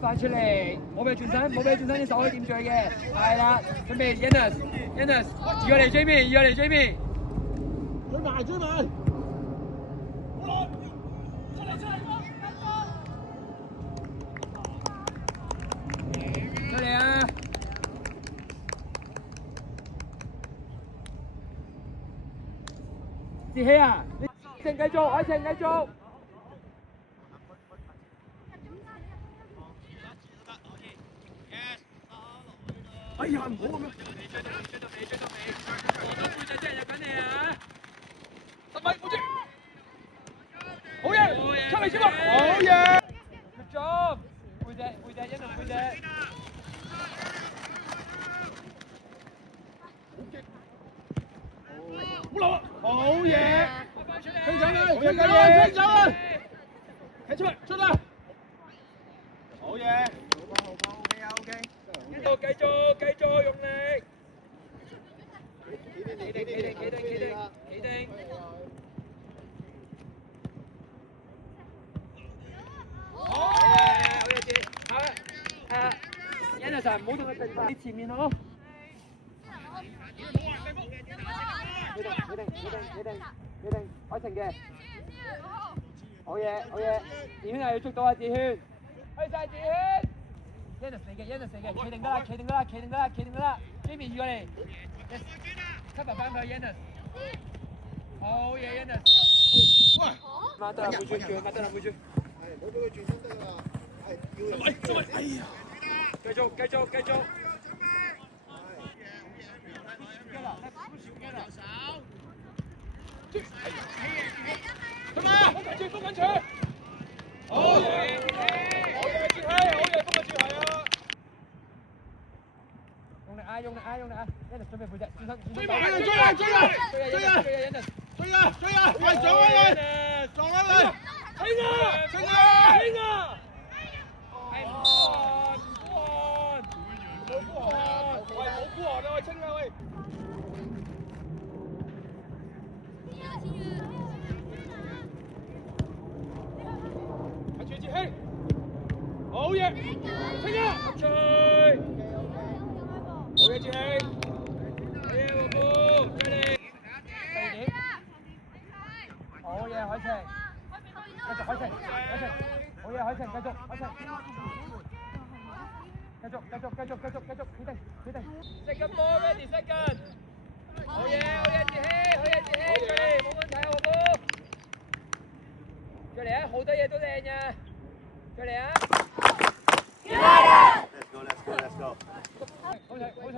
翻出嚟，冇俾轉身，冇俾轉身，啲手可以掂住嘅，係啦，準備 Yannis，移過嚟 Jamie，移過嚟 Jamie，追埋追埋，出嚟啊！志希啊，你靜繼續，海晴繼續。哎呀，唔好咁樣！追到尾，我都背脊真係入緊你啊！10米，保住！好嘢，出嚟先喎！好嘢！Good job！背脊，一路背脊。好流啊！好嘢！飛上去，飛上去！踢出嚟，出嚟！好嘢！好，OK 啊 ，OK。繼續用力！企定！好嘢字，Yannis唔好同佢定喺前面咯。企定，海晴嘅。好嘢！志軒係要捉到啊，志軒！去晒志軒！Yannis 嚟嘅，企定得啦 ，Jamie 移過嚟 ，cover 翻佢 Yannis， 好嘢 Yannis， 喂，抹得啦，冇轉，係，唔好俾佢轉身得啦，係，要哎呀，繼續，come on，封緊柱，好嘢，志希，好嘢，封緊柱係啊！用力啊 ！Yannis 準備背脊，轉身，追啊！喂，撞啊你！清啊！係唔好孤寒啊！喂，清啊喂！睇住志希，好嘢！清啊！追！好嘢，志希！好嘢，黃富，追你！好嘢，海晴！繼續海晴！好嘢，海晴！繼續，企定！Second ball ready second！好嘢，志希！追你，冇問題啊，黃富！追嚟啊，好多嘢都靚嘅，追嚟啊！ Let's go. 好停！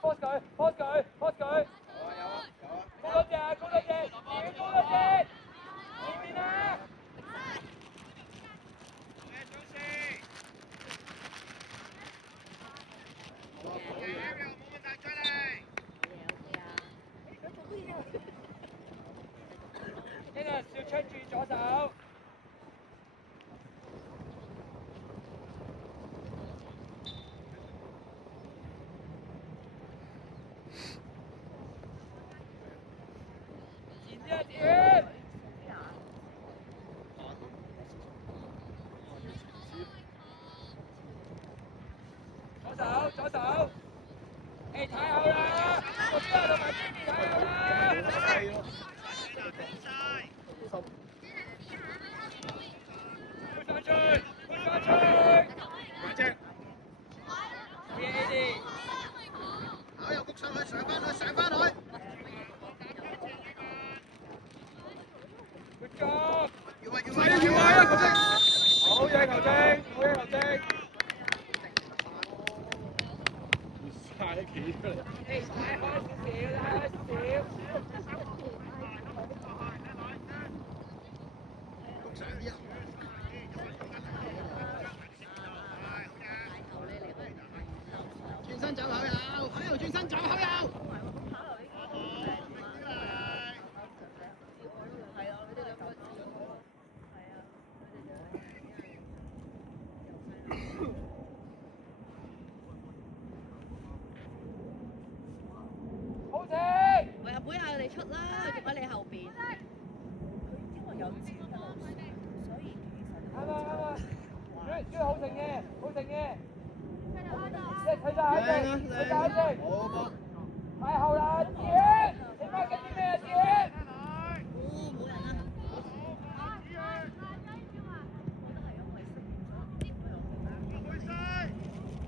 波佢！高多隻！前面啊！Yannis要出住左手。左手，誒太後啦，我知道同埋 Jamie 太後啦，推返出，埋隻，好嘢 Eddie，打入谷上去，上返去。Good job，要啊，球證，好嘢球證。太企出嚟！誒，太開少。轉身走後右，轉身走後右。好停！喂，阿妹嗌我哋出啦，做乜你後邊？佢因為有啱啊！追好靜嘅，好靜嘅，即係睇晒一靜，睇晒一靜。好波。太後啦，子軒，你媽緊啲咩啊，子軒？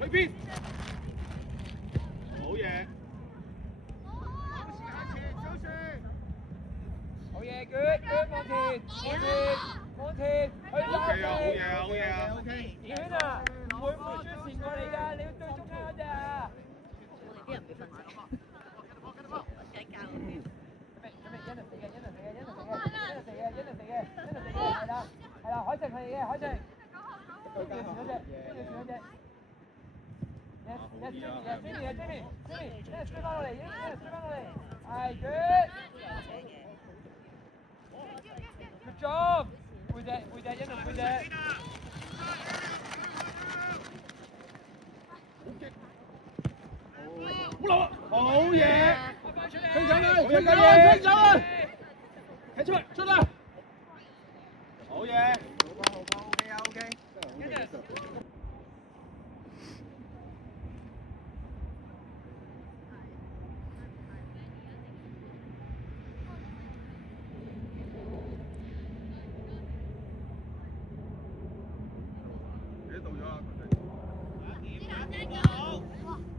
去邊？好嘢！好嘢，good，往前，往前，去左邊。好嘢啊！子軒啊，唔會輸前過你㗎，你要對中間嗰隻啊！係啦，海靜係嘅，海靜。跟住嗰隻，Yes，追翻落嚟，係 good。Good job，背脊，一路背脊。好嘢！飛上去，飛走啊！踢出嚟，出嚟！好嘢！好波 ，OK 啊 ，OK。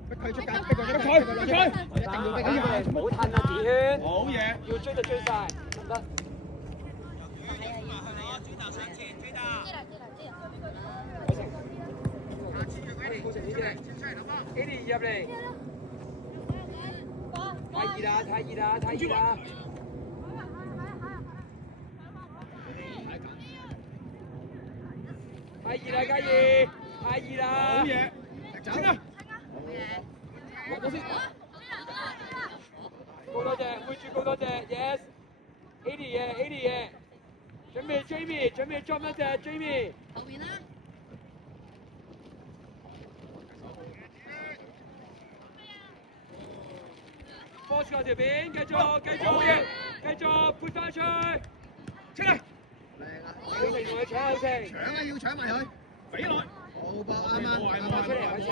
逼佢出界，逼佢，一定要逼佢，唔好褪啊，子軒。好嘢！要追就追晒，得唔得？Eddie 入嚟，太熱啦！嘉怡，太熱啦！好嘢！走啦！落咗先，高多隻，背住高多隻 ，yes，Eddie 嘅，準備 Jamie，drop 一隻 Jamie。後面啦。Force 嗰條邊，繼續，好嘢，繼續撥翻出去，出嚟。靚啊！海晴同佢搶海晴。搶啊！要搶埋佢，俾落。好波啱啱。出嚟海晴。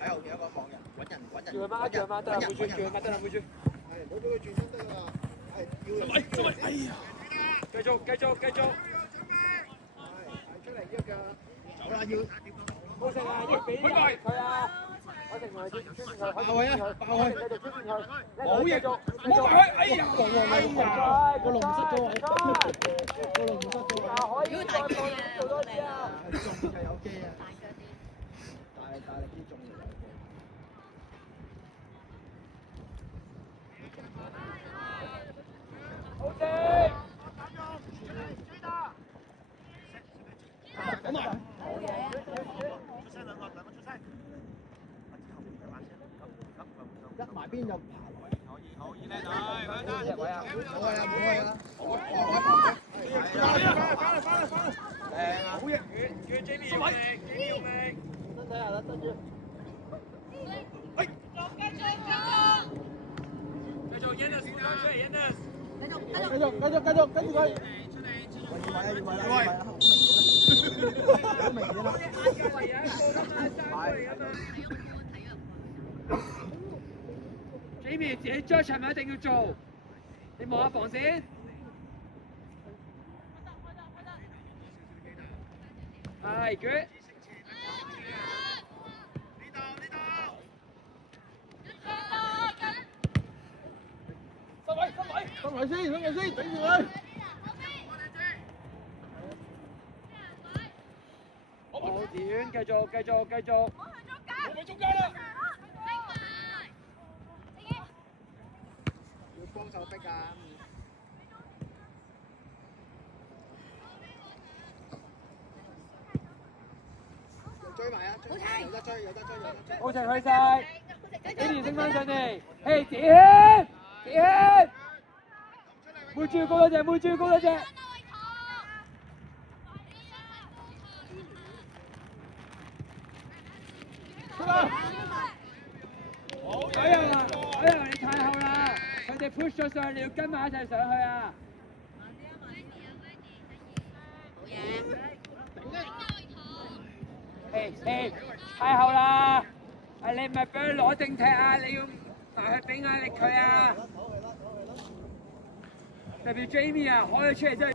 喺後邊有個防人，揾人。叫佢掹，得啦，冇住。係，唔好俾佢轉身得㗎啦。係，要人。哎呀！繼續。出嚟喐㗎。走啦，要。好晴啊，要俾佢啊！海晴同佢追住佢，爆佢啊！爆佢！繼續追住佢。冇嘢，冇埋佢！哎呀！個龍失咗可以再做多啲啊！中係有機啊！大力啲中嘅有機。好正！咁啊！一埋邊就爬落嚟。可以叻女，隻位啊！冇開啦！翻啦！靚啊！好嘢！叫 Jamie 用力，身體下啦，跟住。繼續 Yannis 扶翻出嚟 Yannis。繼續，跟住佢。要位啊！好明顯啦。Jamie 自己 judge 係咪一定要做？你望下防先。係 good。收埋先，頂住佢。好，子軒繼續。我去中間啦。要幫手逼㗎。追埋啊！有得追。好晴去晒。Eddie 升翻上嚟，嘿子軒，背住高多隻。出啦！ push 咗上去，你要跟埋一齊上去啊！太後啦！你唔係俾佢攞正踢啊，你要埋去俾壓力佢啊！特別 Jamie 啊，開咗出嚟真係。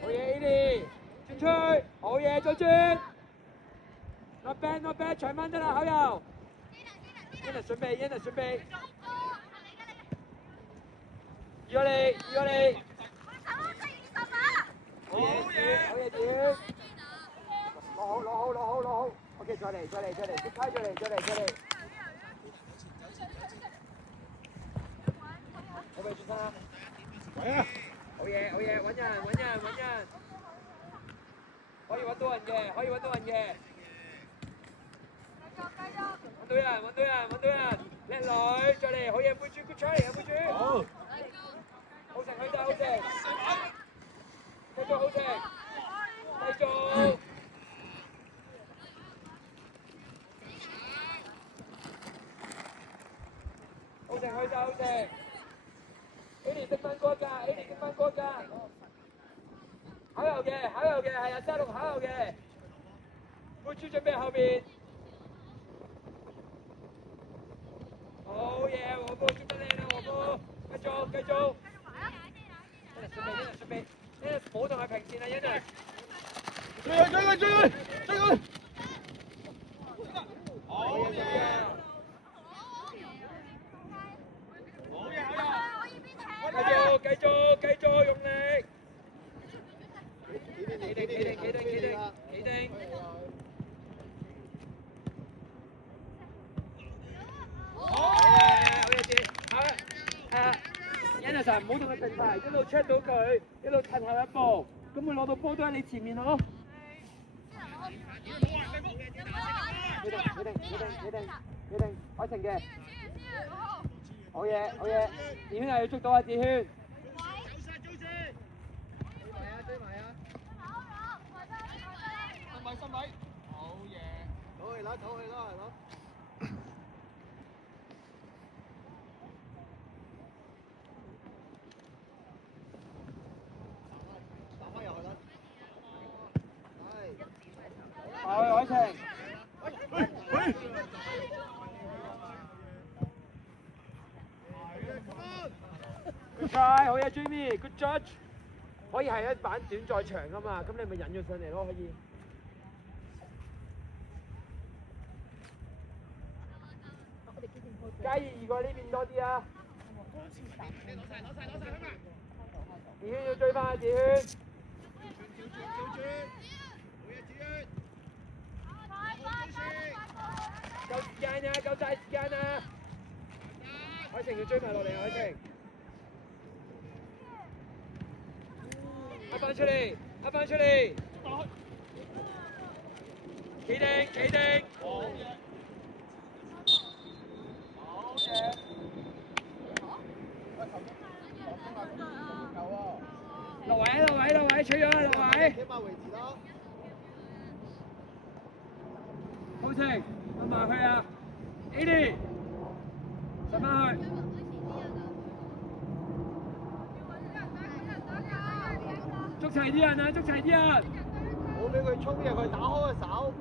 好嘢 ，Eddie， 轉出去，好嘢，再轉。Not bad, not bad， 長蚊得啦，口油。Yannis 準備，Yannis 準備。預咗你，預咗你。好嘢，好嘢，點？攞好。OK， 再嚟，即刻再嚟。好未轉身啊？係啊！好嘢，揾人，可以揾到人嘅，揾到人，叻女，再嚟，好嘢，妹豬，good try，好。好成，繼續好成，好成，好成，Eddie 識翻歌㗎，考油嘅，係啊，36考油嘅，妹豬準備後邊。好嘢，和波捉得靚啦，和波，繼續。準備，唔好同佢平線啊，Yannis。追佢！好嘢！繼續用力。企定。好嘢，姐。Yannis 唔好同佢平排，一路 check 到佢，一路褪後一步，咁佢攞到波都喺你前面咯。企定，開成嘅。好嘢，子軒係要捉到啊，子軒。追埋啊！身位，好嘢。唞氣啦，係咯。海晴。Good try， 好嘢 Jamie，good judge。可以係一板短再長噶嘛，咁你咪引咗上嚟咯，可以。嘉怡移過呢邊多啲啊！子軒要追翻啊，子軒！夠時間啊，夠晒時間啊！海晴要追埋落嚟，海晴。翻出嚟！企定！好嘢！落位，取咗啦，落位。好晴，翻埋去啊 ！Eddie， 上翻去。捉齊啲人！唔好俾佢衝入去，打開個手。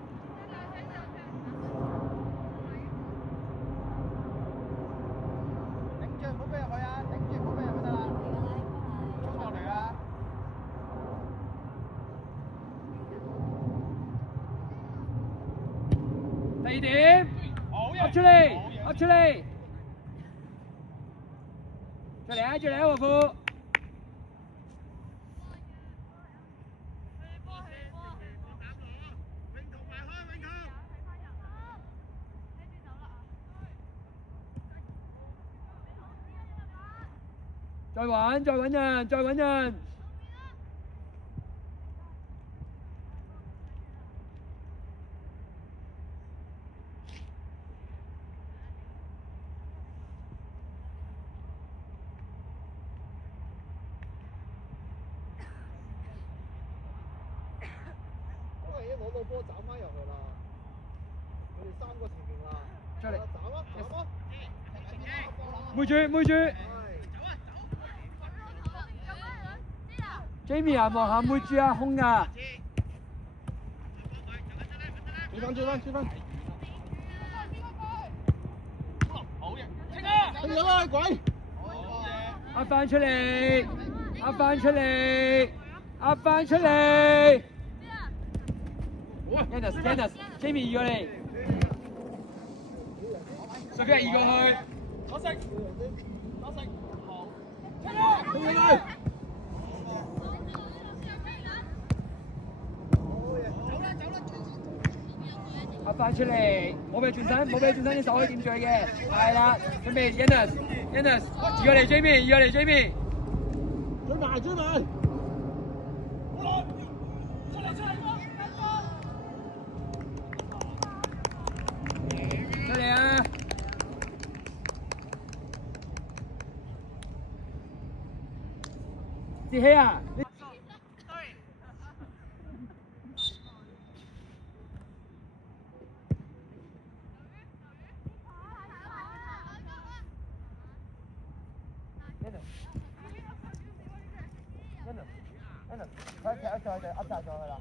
頂住，唔好俾入去啊！得啦。衝落嚟啊！第二點，噏出嚟！出嚟啊！出嚟啊！和富。再揾，再揾人，再揾人。攞到波斬翻入去啦！佢哋3個前面啦，出嚟，斬啊斬啊！妹住妹住 ，Jamie 啊，望下妹住啊，空㗎。追翻！好嘢！清啊！清咗啦，鬼！壓翻出嚟，壓翻出嚟，壓翻出嚟。Dennis，Jamie 移過嚟，Sophia 移過去，攞食，好，清啊！清咗佢。壓翻出嚟，冇俾轉身，啲手可以掂住嘅，係啦，準備 Dennis，移過嚟 Jamie， 移過嚟 Jamie， 追埋。出嚟啊！志希啊！佢踢一腳就噏曬上去啦。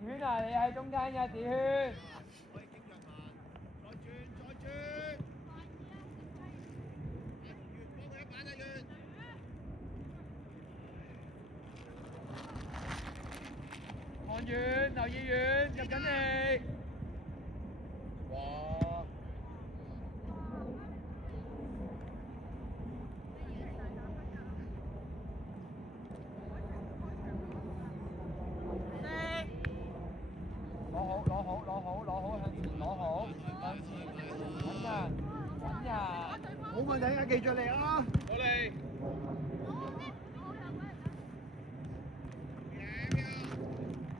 子軒啊，你喺中間㗎，子軒。看遠，留意遠，入緊嚟。哇！攞好，向前攞好，向前揾人，冇問題啊，記住你啊！好嚟！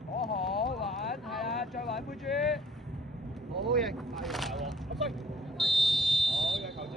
攞好，揾，係啊，再揾杯豬。好型！係喎，入水！好嘅，球證。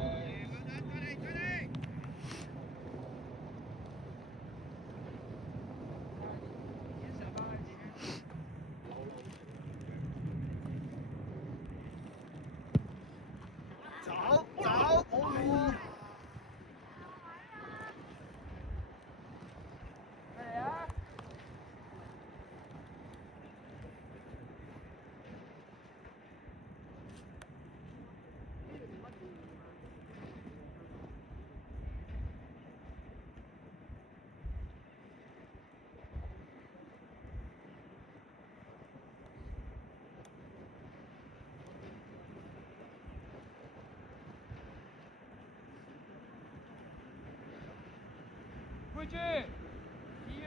杯豬，2月。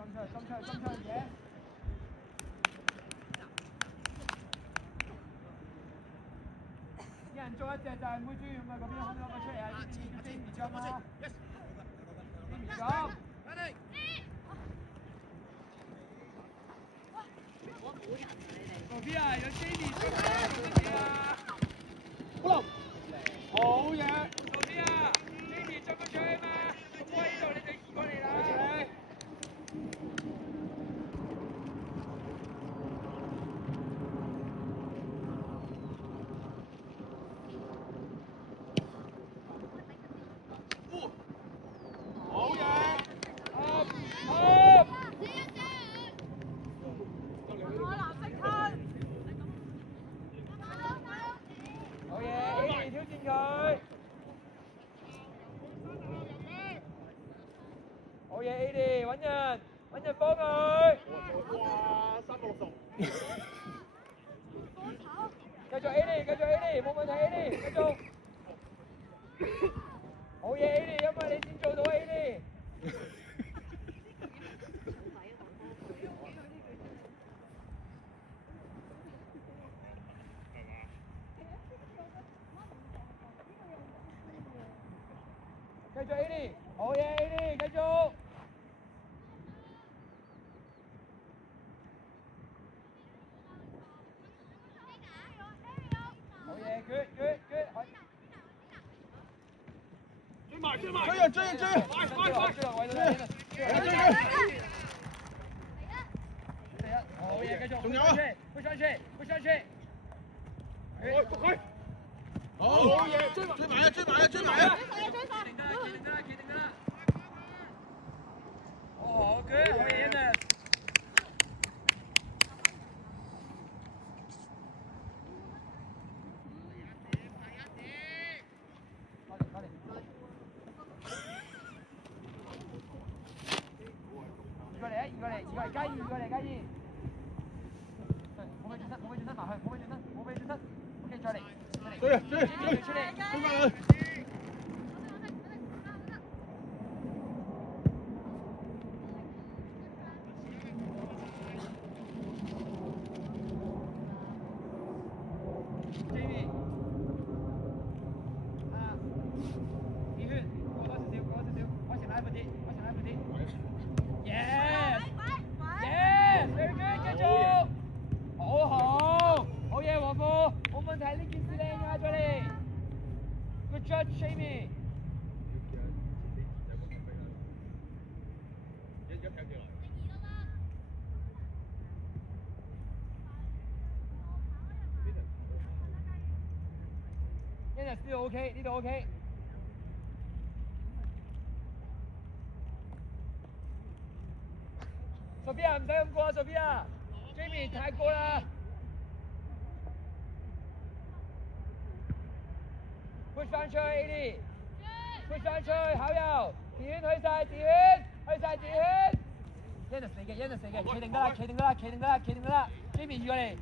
金出嘢。一人捉一隻就係妹豬咁啊！嗰邊可唔可以攞佢出嚟啊？要 Jamie 執啊 ！Jamie 執。Sophia 有 Jamie 執啊！做乜嘢啊？好嘢 ！Sophia，Jamie 執咗出去嘛？個波喺度，你哋移過嚟啦！好嘢！好嘢 A 啲，揾人幫佢。哇，3個6十。繼續 A 啲，繼續 A 啲，冇問題 A 啲，繼續。好嘢 A 啲，因為你先做到 A 啲。繼續 A 啲，好嘢 A 啲，繼續。好嘢 ，good good good，追埋，快！好嘢，繼續。仲有啊，push上去。好嘢，追埋啊！企定㗎啦。哦，good，好嘢 ，Yannis。快點。移過嚟，加二。冇俾轉身埋去，冇俾轉身。OK，再嚟。追出嚟。翻佢。Jamie，2圈，過多少少，開成拉闊啲。Yes，very good，繼續。好嘢，黃富，冇問題，呢件事靚啊，再嚟。Good job, Jamie。Yannis 呢度 OK。Sophia 唔使咁過啊 ，Sophia。Jamie 太過啦。push 翻出去 ，AD。push 翻出去，考右。自圈去晒自圈。Yannis 嚟嘅，企定得啦。Jamie 移過嚟。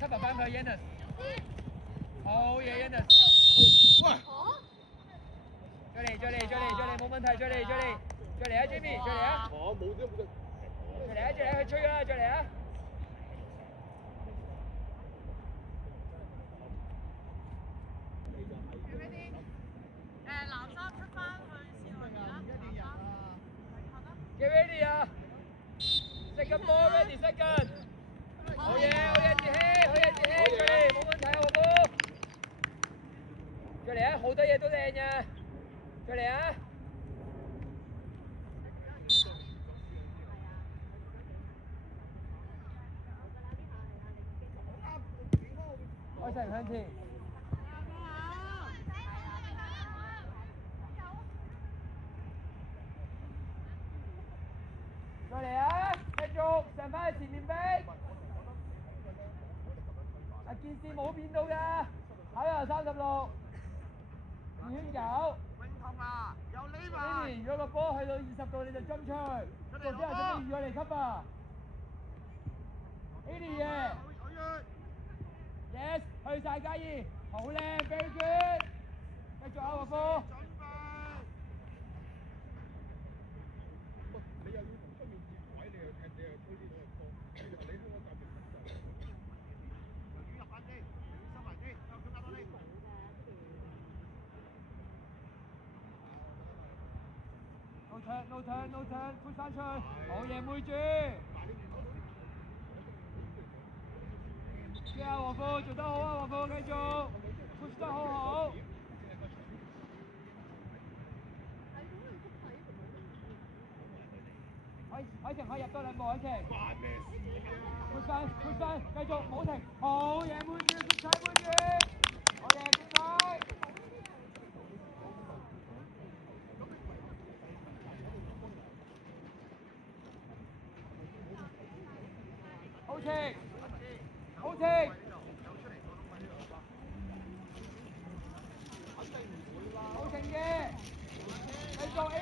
cover 翻佢 Yannis。好嘢 Yannis。喂！再嚟，冇問題，再嚟啊 Jamie，再嚟啊！冇得。再嚟啊，去吹啦，再嚟啊！藍衫出翻去試下啦，Get ready 啊 ！Second ball ready，second。好嘢，志希，再嚟，冇問題啊，黃哥。再嚟啊，好多嘢都靚嘅，再嚟啊！開成向前。再嚟啊！繼續上返去前面逼。件事冇變到㗎，考右36，2圈9。永彤啊，有呢呢邊如果個波去到20度你就針出去，之後準備預我嚟吸啊 ！AD 嘢 ，yes， 去晒加二，好靚 ，very good， 繼續啊黃科。你又要同出面接位，你又推呢個波，你香港集團入翻先，收埋先，收加多啲。No turn，push 翻出去，好嘢妹豬。嘅啊黃科做得好啊黃科，繼續 push 得好。海晴可以入多2步，海晴。push 翻，繼續冇停，好嘢妹豬，出彩妹豬，好嘢出彩。好停，好停嘅，繼續 A，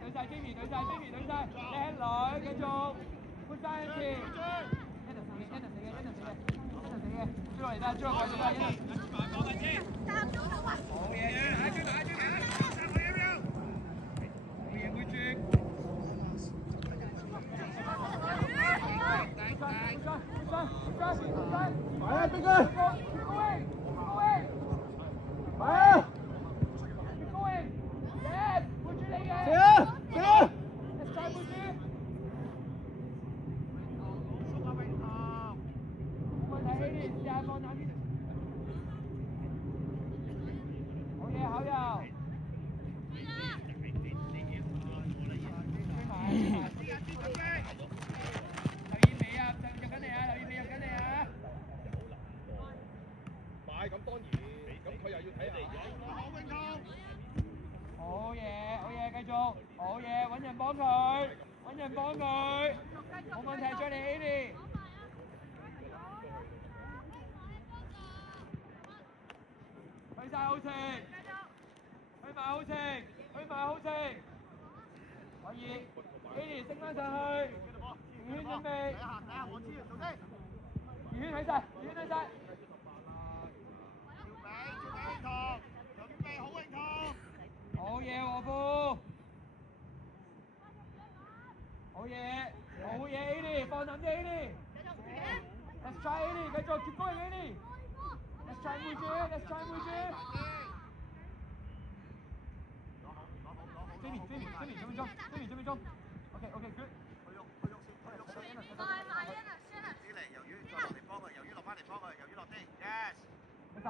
對晒 Jamie， 對晒 Jamie， 對晒，靚女，繼續，搬翻向前。一陣死嘅，追落嚟啦，追落嚟啦，好嘢，好嘢，妹豬。埋啊，邊個？埋啊！射啊！射啊！好嘢，好嘢！留意尾啊！入緊嚟啊！留意尾入緊嚟啊！快咁當然，咁佢又要睇下。好嘢，好嘢，繼續，好嘢，揾人幫佢，揾人幫佢，冇問題，再嚟 Amy。去晒好情，去埋好情，去埋好情，可以 ，Amy 升翻上去，圓圈準備，圓圈喺晒，圓圈喺晒。好嘢，和夫！好嘢，好嘢 ，Amy， 放膽啲 Amy。Let's try Amy， 繼續 keep going Amy。Let's try 妹豬 ，Let's try 妹豬。Jamie， 準備中。OK，good。去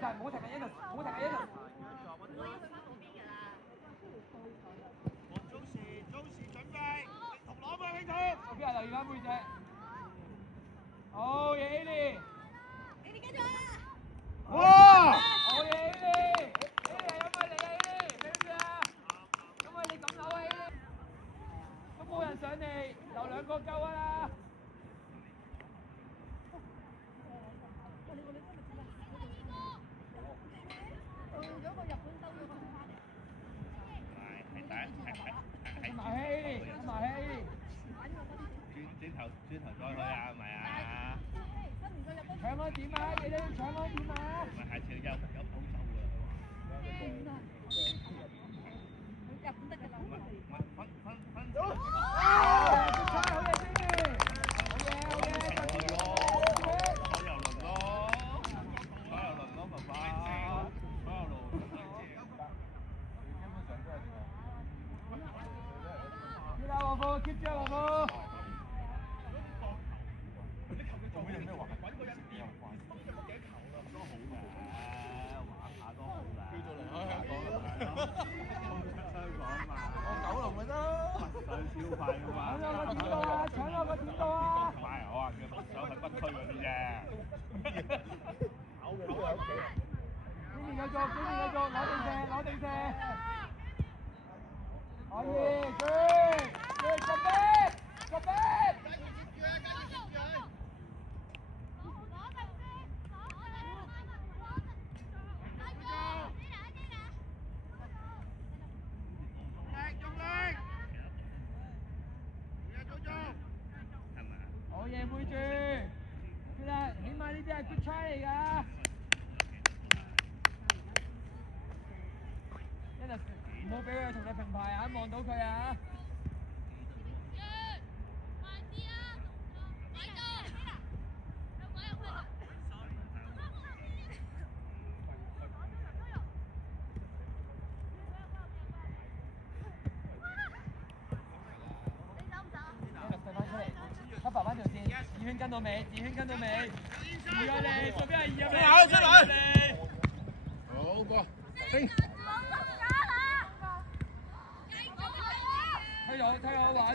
晒，唔好停啊 ，Yannis， 唔好停啊 ，Yannis。OK 啊，留意翻背脊。好嘢 ，Amy。哇！好嘢 ，Amy。係因為你啊 ，Amy， 明唔明啊？因為你咁扭啊 ，Amy。都冇人上嚟，留兩個夠啊啦。轉頭再去啊，係咪啊？搶開點啊！你都要搶開點啊！唔係下次有補手㗎。分。好嘢 Jamie， 好嘢，左右輪咯，爸爸，左右輪。知啦，和夫 keep 住和夫。搶我個點度啊！唔係，我話叫手喺北區嗰啲啫。Jamie 繼續，攞定射。可以 ，good， 個逼。好嘢，妹豬，其實起碼呢啲係 good try 嚟㗎。唔好俾佢同你平排眼望到佢啊！cover 翻條線，二圈跟到尾，二入嚟，左邊係二入嚟，出嚟，好波，升，推好玩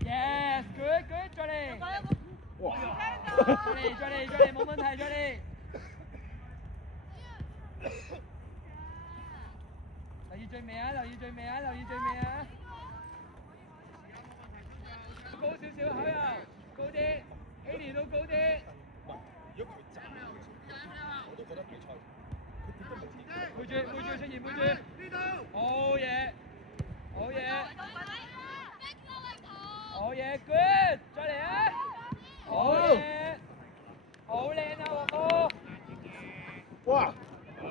，yes good， 再嚟，哇，再嚟，冇問題，再嚟。留意最尾啊！高少少，口油高啲 ，Amy 都高啲。如果佢站，我都覺得比賽背住出現背住，好嘢好嘢好嘢 good， 再嚟啊！好嘢，好靚啊黃哥！哇！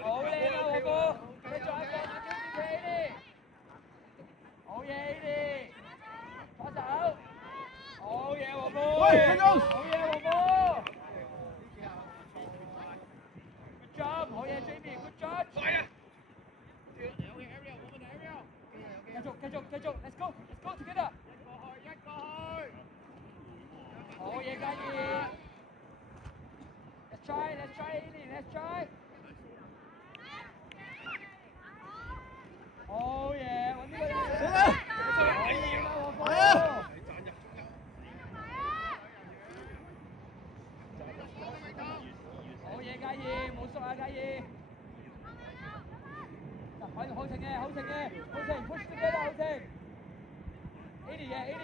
好靚啊黃哥！你再放下張紙你，好嘢你，左手，好嘢黃哥！喂，聽到？好嘢黃哥 ！Good job， 好嘢 Jamie，Good job！ 快啊！繼續 ，Let's go together！ 好嘢嘉怡 ，Let's try Ely，Let's try！ 好嘢，揾呢個人！死啦！好嘢，好嘢嘉怡，冇縮啊嘉怡！好停嘅，push together， 好停 ！Ely 嘅 ，Ely，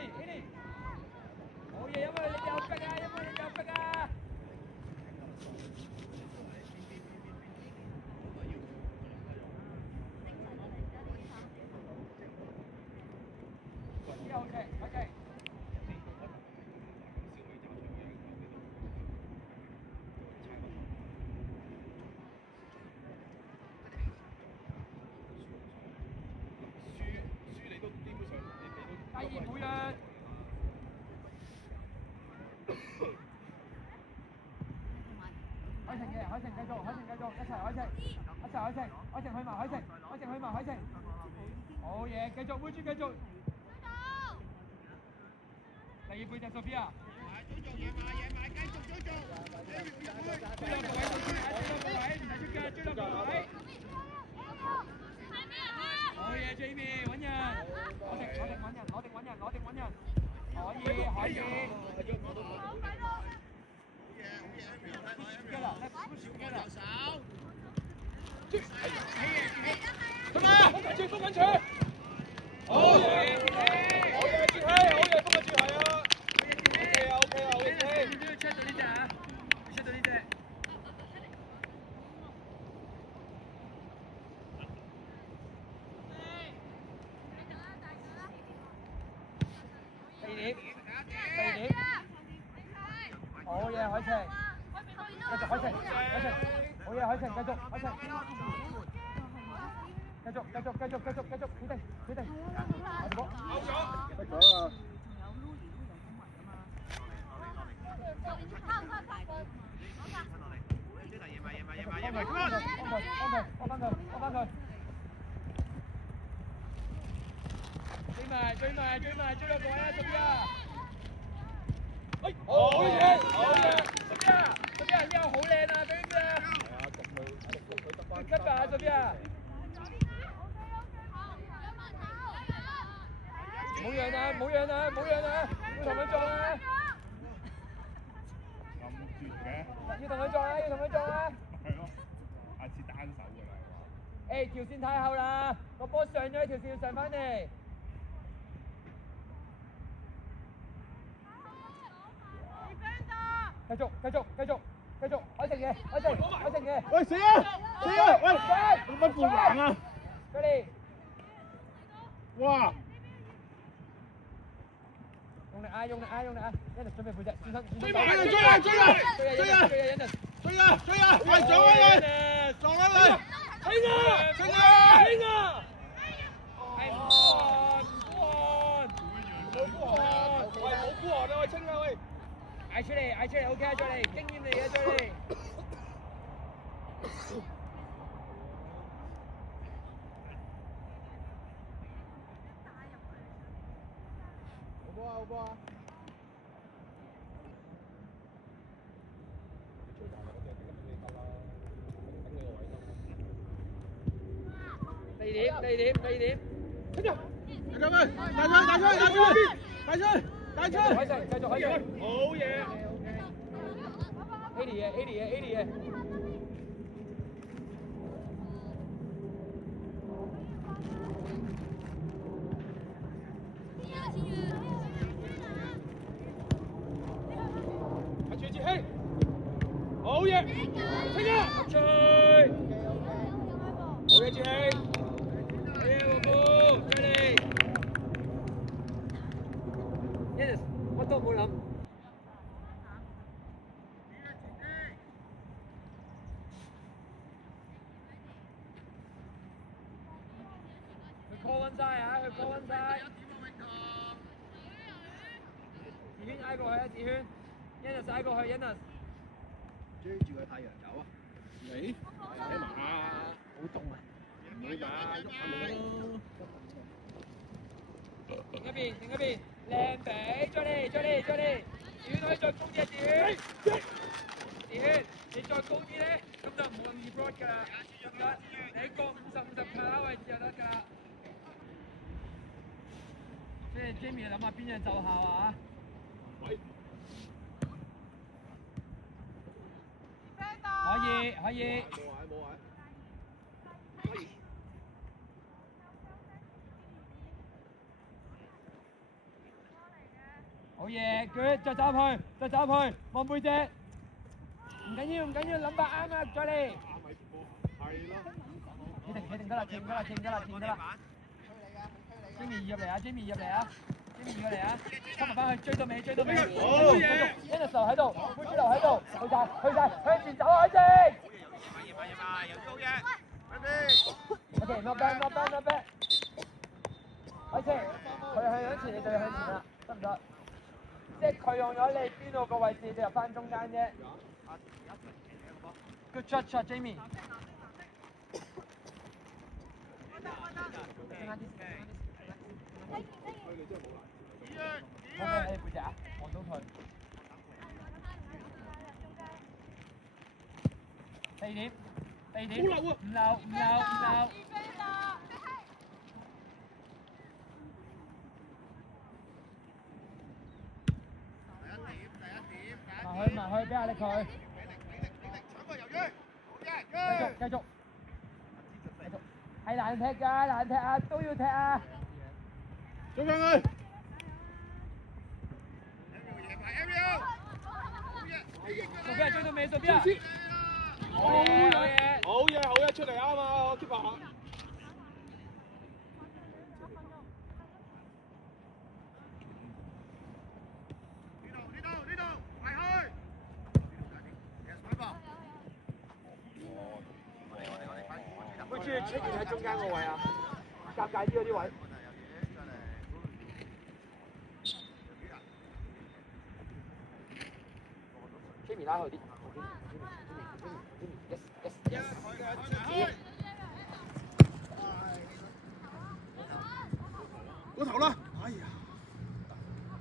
好嘢，因為你有逼啊！OK。嘉怡冇人。海晴繼續，一齊海晴去埋海晴，好嘢，繼續，妹豬繼續。第二背就 Sophia。追落個位，好嘢 Jamie， 揾人，攞定揾人，可以。咁啊！封緊住！好嘢！接氣！封緊住係啊 ！OK 啊！你都要 check 到呢隻啊 ，check 到呢隻。第二點，好嘢海晴，繼續海晴，好嘢海晴，繼續海晴，繼續，決定，out咗！得咗啊！放翻佢，追埋，追落個位啊，Sophia！好嘢，Sophia，依家好靚啊，對唔對啊？得㗎，Sophia！冇讓啊，要同佢撞啊！要同佢撞啊！係咯，下次單手㗎啦。誒，條線太後啦，個波上咗條線要上翻嚟。繼續，海晴嘅。喂，死啊！喂，乜半橫啊？佢哋哇！用力啊！Yannis 準備背脊，轉身，追啊！喂，撞啊你！興啊！係唔孤寒，喂，冇孤寒啊！喂，清啊喂！嗌出嚟 ，OK 啊，再嚟，經驗嚟嘅，再嚟。好波啊！第二點，跟住，大出！海晴，繼續海晴。好嘢！Ely 嘅。睇住接氣，好嘢！嘢，聽啊！追，好嘢，志氣，好嘢，黃富，追你。Yes，乜都冇諗。佢 call 溫晒啊！佢 call 溫晒。志軒挨過去啊！志軒 ，Yannis 挨過去 ，Yannis。追住個太陽走啊！你睇埋好凍啊！唔會㗎，喐下你咯。另一邊，另一邊，靚比，追你，追你，追你！志軒可以再高啲啊！志軒，志軒，你再高啲咧，咁就唔會咁易 block 㗎啦。得，你過50卡位置就得㗎。即係 Jamie 諗下邊樣奏效啊？喂，可以，可以。冇位，冇位。好嘢 ，good， 再走去，再走去，望背脊。唔緊要，唔緊要，諗法啱啊，再嚟。係咯。企定得啦，企定得啦，企定得啦，企定得啦。Jamie 入嚟啊 ，Jamie 入嚟啊 ，Jamie 入嚟啊，收埋翻去，追到尾，追到尾。好嘢 ，Yannis 喺度，杯豬流喺度，去晒，去晒，向前走啊，海靜。OK，not bad，not bad，not bad。海靜，佢向前，你就要向前啦，得唔得？即係佢用咗你邊度個位置，你入翻中間啫。Good shot, Jamie。好嘅，你背脊啊，望到佢。第二點，第二點，唔漏，唔漏，唔漏。埋去，埋去，俾壓力佢。繼續，係難踢㗎，難踢啊，都要踢啊！追上去！做邊啊？追到尾，做邊啊？好嘢，好嘢，好嘢，出嚟啱啊 ，keep 下。佢中意出現喺中間個位啊，尷尬啲嗰啲位。Jamie 拉後啲。嗰頭啦！哎呀！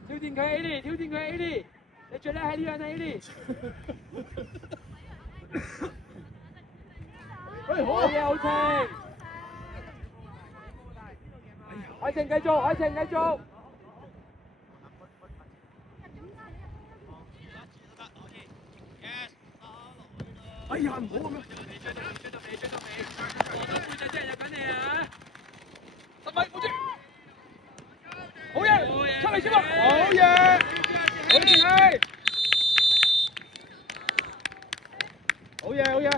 挑戰佢 ，Ali， 挑戰佢 ，Ali， 你最叻喺呢樣啊 ，Ali。好嘢，好清！海晴繼續，海晴繼續。哎呀，唔好咁樣！追到尾，背脊真係入緊你啊！10米，保住！好嘢，出嚟先喎！好嘢！好嘢，志氣！好嘢，好嘢！